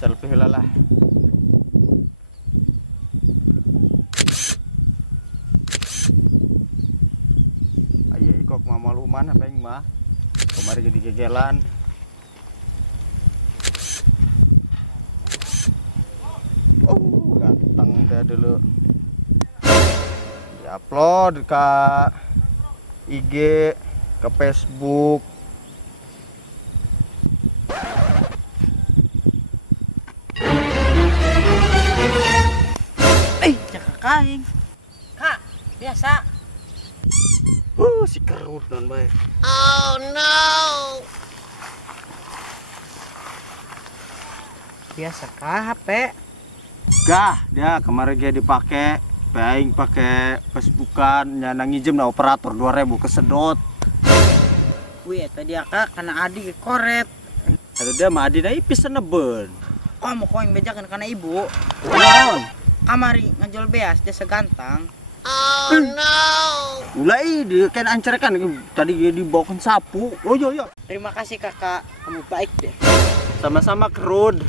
Selfie lah. Ayo ikut mamal uman apa yang mah. Kemarin jadi gegelan. Oh, ganteng dia dulu. Upload ke IG, ke Facebook. Cakak kaing. Kak, biasa. Si kerut non baik. Oh no. Biasa kah HP? Gah, dia kemarin dia dipakai paling pakai Facebookan nyana ngijem na operator 2000 kesedot. Wih, tadi akak karena adik koret. Ada dia mah adi na ipis nebel. Oh, mau koin bejakan karena ibu. Naon? Kamari ngajol beas dia segantang. Oh no. Ulai dia kan ancerkan tadi dia dibawakan sapu. Oh iya. Terima kasih kakak, kamu baik deh. Sama-sama kerud.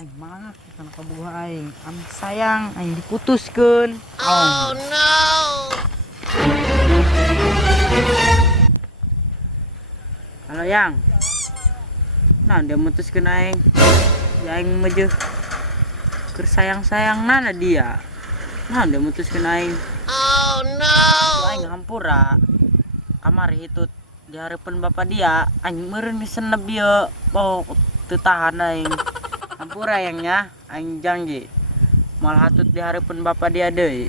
Aing mah karena kabuah aing. Am sayang, aing diputuskeun. Oh no. Halo yang. Nah, dia mutuskeun aing. Ya aing meujeuk keur sayang-sayang nana dia. Nah, dia mutuskeun aing. Oh no. Aing hampura. Kamari itu di hareupeun bapak dia, aing meureun senep ieu. Oh, teu tahan aing. Hampura yangnya, aing janji. Mal hatut di hareupeun bapak dia deui.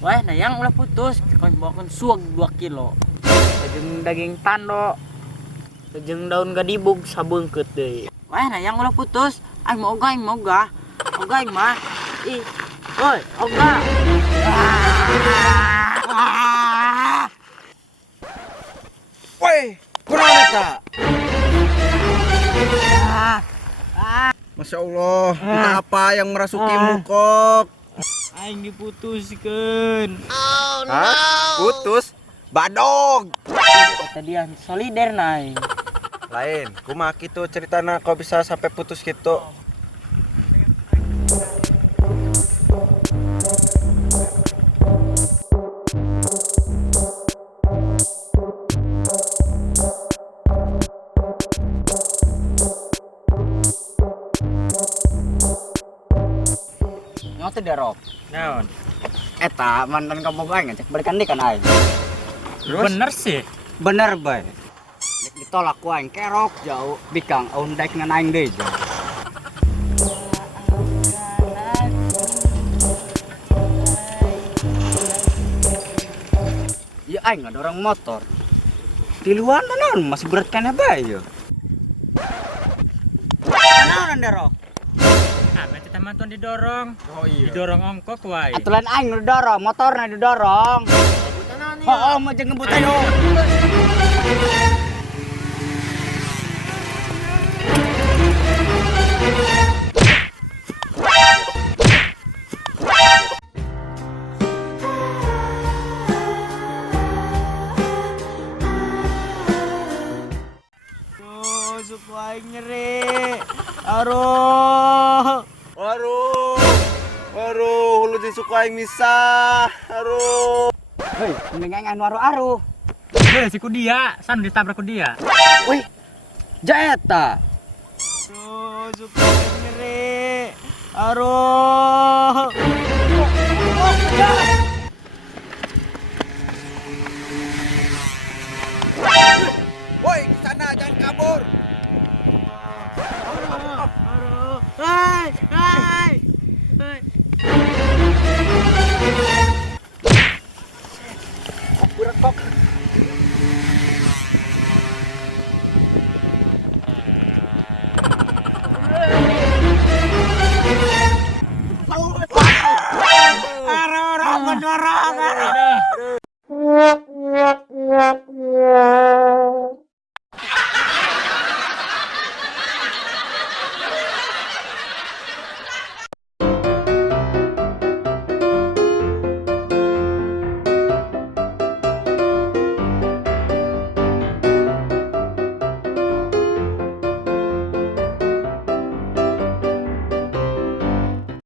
Wah, nah yang ulah putus, koin bawakeun suag 2 kilo. Jeung daging tando. Jeung daun gadibug sabeungkeut deui. Wah, nah yang ulah putus, aing mau ogah. Ogah aing mah. Ih, woi, ogah. Woi, kurang eta. Masya Allah, kita apa yang merasukimu kok? Aing diputuskeun. Oh no. Hah? Putus? Badog. Kata dia solider naik. Lain, kumaha kitu ceritana kau bisa sampai putus gitu. Nyawa teh darop. Naon? Eta mantan kamu bae ngajak balikan deui kan aing. Terus? Sih. Bener bae. Ditolak ku aing kerok jauh bikang aun daek ngan aing deui. Ya aing ngadorong motor. Di luar naon masih berat kana bae yo. Naon darok? Ah, berarti teman tuan didorong. Oh iya. Didorong ongkok wae. Atulan aing nu didorong, motorna didorong. Oh, mau jeung ngebut ayo. Tuh, suku aing nyeri. Aduh. Waduh, hulu disuka yang misah. Aduh. Hei, mending aing aru-aru. Boleh sih ku dia, san ditabrak ku dia. Wih, jaeta. Aduh, suku aing nyeri. Aduh. Woi, di sana jangan kabur.